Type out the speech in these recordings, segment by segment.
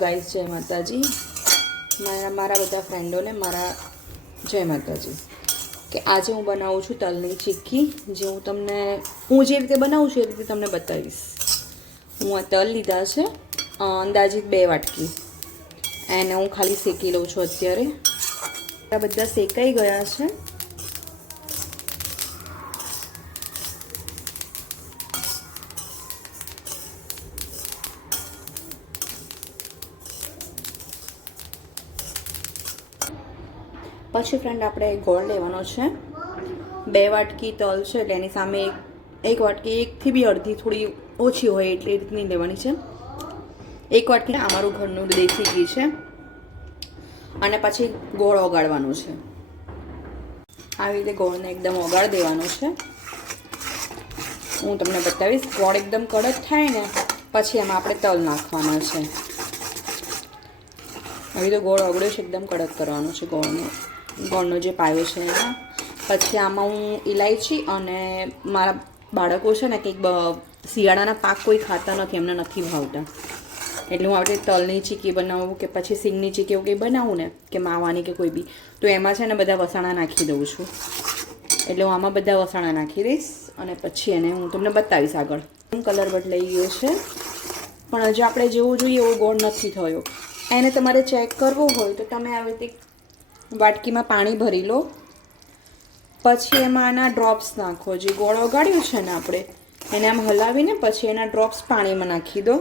Guys, જય માતાજી. મારા બધા ફ્રેન્ડોને મારા જય માતાજી. કે આજે હું બનાવું છું તલની ચીક્કી, જે હું જે રીતે બનાવું છું એ રીતે તમને બતાવીશ. હું આ તલ લીધા છે અંદાજિત 2 વાટકી, એને હું ખાલી શેકી લઉં છું. અત્યારે આ બધા શેકાઈ ગયા છે. પછી ફ્રેન્ડ આપણે ગોળ લેવાનો છે. 2 વાટકી તલ છે એટલે એની સામે એક વાટકી, એકથી બી અડધી, થોડી ઓછી હોય એટલે એ રીતની લેવાની છે. 1 વાટકી અમારું ઘરનું દેશી ઘી છે. અને પછી ગોળ ઓગાળવાનો છે. આવી રીતે ગોળને એકદમ ઓગાળી દેવાનો છે. હું તમને બતાવીશ. ગોળ એકદમ કડક થાય ને પછી એમાં આપણે તલ નાખવાના છે. આવી તો ગોળ ઓગળ્યો છે, એકદમ કડક કરવાનો છે ગોળનો જે પાયો છે એમાં. પછી આમાં હું ઇલાયચી, અને મારા બાળકો છે ને કંઈક શિયાળાના પાક કોઈ ખાતા નથી, એમને નથી ભાવતા, એટલે હું આવી રીતે તલની ચીક્કી બનાવું કે પછી સિંગની ચીક્કી એવું કંઈ બનાવું ને, કે માવાની કે કોઈ બી, તો એમાં છે ને બધા વસાણા નાખી દઉં છું. એટલે હું આમાં બધા વસાણા નાખી દઈશ અને પછી એને હું તમને બતાવીશ આગળ. કલર બદલાઈ ગયો છે, પણ હજી આપણે જેવું જોઈએ એવો ગોળ નથી થયો. એને તમારે ચેક કરવું હોય તો તમે આવી રીતે વાટકીમાં પાણી ભરી લો, પછી એમાં આના ડ્રોપ્સ નાખો. જે ગોળ ઓગાળ્યું છે ને આપણે, એને આમ હલાવીને પછી એના ડ્રોપ્સ પાણીમાં નાખી દો.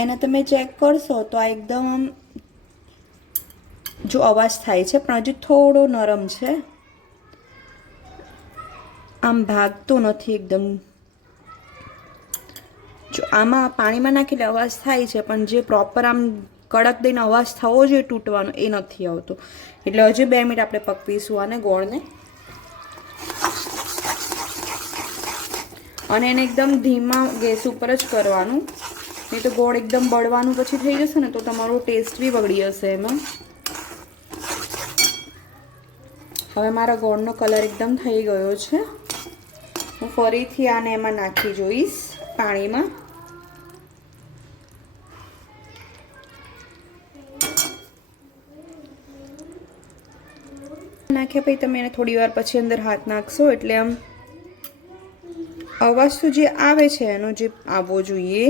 એને તમે ચેક કરશો તો આ એકદમ જો અવાજ થાય છે, પણ હજી થોડો નરમ છે, આમ ભાગતો નથી એકદમ. જો આમાં પાણીમાં નાખીને અવાજ થાય છે, પણ જે પ્રોપર આમ કડક દઈને અવાજ થવો જોઈએ તૂટવાનો, એ નથી આવતો. એટલે હજી 2 મિનિટ આપણે પકવીશું આને ગોળને, અને એને એકદમ ધીમા ગેસ ઉપર જ કરવાનું, નહીં તો ગોળ એકદમ બળવાનું પછી થઈ જશે ને તો તમારો ટેસ્ટ બી બગડી જશે એમાં. હવે મારા ગોળનો કલર એકદમ થઈ ગયો છે. હું ફરીથી આને એમાં નાખી જોઈશ પાણીમાં. નાખ્યા પછી તમે એને થોડી વાર પછી અંદર હાથ નાખશો એટલે આમ અવાજ તો જે આવે છે એનો જે આવવો જોઈએ.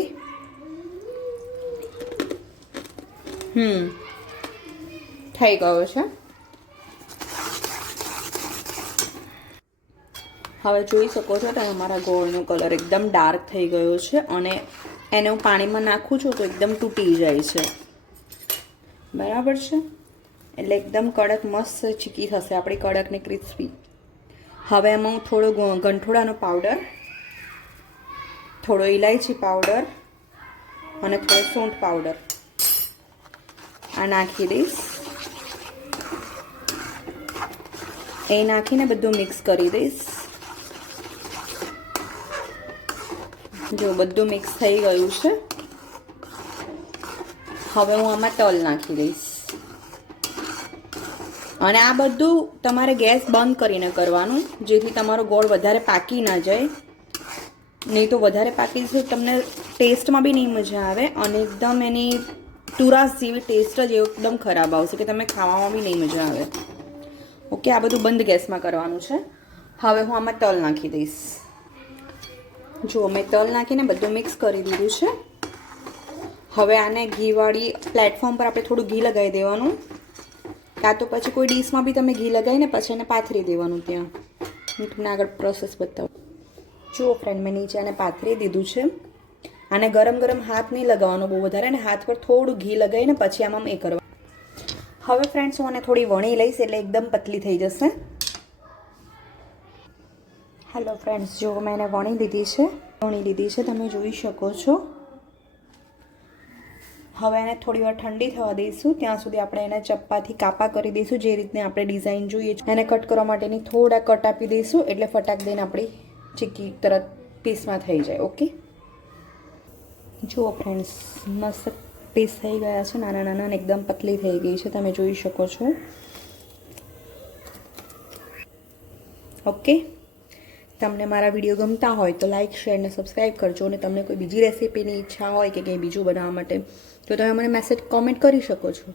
થઈ ગયો છે. હવે જોઈ શકો છો તમે મારા ગોળનો કલર એકદમ ડાર્ક થઈ ગયો છે, અને એને હું પાણીમાં નાખું છું તો એકદમ તૂટી જાય છે. બરાબર છે? એટલે એકદમ કડક મસ્ત ચીક્કી થશે આપણી, કડક ને ક્રિસ્પી. હવે એમાં હું થોડો ગંઠોડાનો પાવડર, થોડો ઇલાયચી પાવડર અને થોડો સૂંઠ પાવડર આ નાખી દઈશ. એ નાખીને બધું મિક્સ કરી દઈશ. જો બધું મિક્સ થઈ ગયું છે. હવે હું આમાં તલ નાખી દઈશ, અને આ બધું તમારે ગેસ બંધ કરીને કરવાનું, જેથી તમારો ગોળ વધારે પાકી ના જાય. નહીં તો વધારે પાકી જશે તમને ટેસ્ટમાં બી નહીં મજા આવે, અને એકદમ એની તુરાસ જેવી ટેસ્ટ જ એકદમ ખરાબ આવશે, કે તમે ખાવામાં બી નહીં મજા આવે. ઓકે, આ બધું બંધ ગેસમાં કરવાનું છે. હવે હું આમાં તલ નાખી દઈશ. જો મેં તલ નાખીને બધું મિક્સ કરી દીધું છે. હવે આને ઘીવાળી પ્લેટફોર્મ પર આપણે થોડું ઘી લગાવી દેવાનું, કાં તો પછી કોઈ ડીશમાં બી તમે ઘી લગાવીને પછી એને પાથરી દેવાનું. ત્યાં હું તમને આગળ પ્રોસેસ બતાવું. જો ફ્રેન્ડ, મેં નીચે આને પાથરી દીધું છે. આને ગરમ ગરમ હાથ નહીં લગાવવાનો બહુ વધારે, અને હાથ પર થોડું ઘી લગાવીને પછી આમાં એ કરવાનું. હવે ફ્રેન્ડ્સ, હું આને થોડી વણી લઈશ એટલે એકદમ પતલી થઈ જશે. હેલો ફ્રેન્ડ્સ, જો મેં એને વણી લીધી છે, તમે જોઈ શકો છો. હવે એને થોડી વાર ઠંડી થવા દઈશું. ત્યાં સુધી આપણે એને ચપ્પાથી કાપા કરી દઈશું, જે રીતને આપણે ડિઝાઇન જોઈએ. એને કટ કરવા માટેની થોડા કટ આપી દઈશું, એટલે ફટાક દઈને આપણી ચીક્કી તરત પીસમાં થઈ જાય. ઓકે, જુઓ ફ્રેન્ડ્સ, મસ્ત પીસ થઈ ગયા છે, નાના નાના, એકદમ પતલી થઈ ગઈ છે, તમે જોઈ શકો છો. ઓકે, તમને મારા વિડીયો ગમતા હોય તો લાઇક શેર અને સબસ્ક્રાઈબ કરજો. અને તમને કોઈ બીજી રેસીપીની ઈચ્છા હોય કે કંઈ બીજું બનાવવા માટે તો તમે મને મેસેજ કોમેન્ટ કરી શકો છો.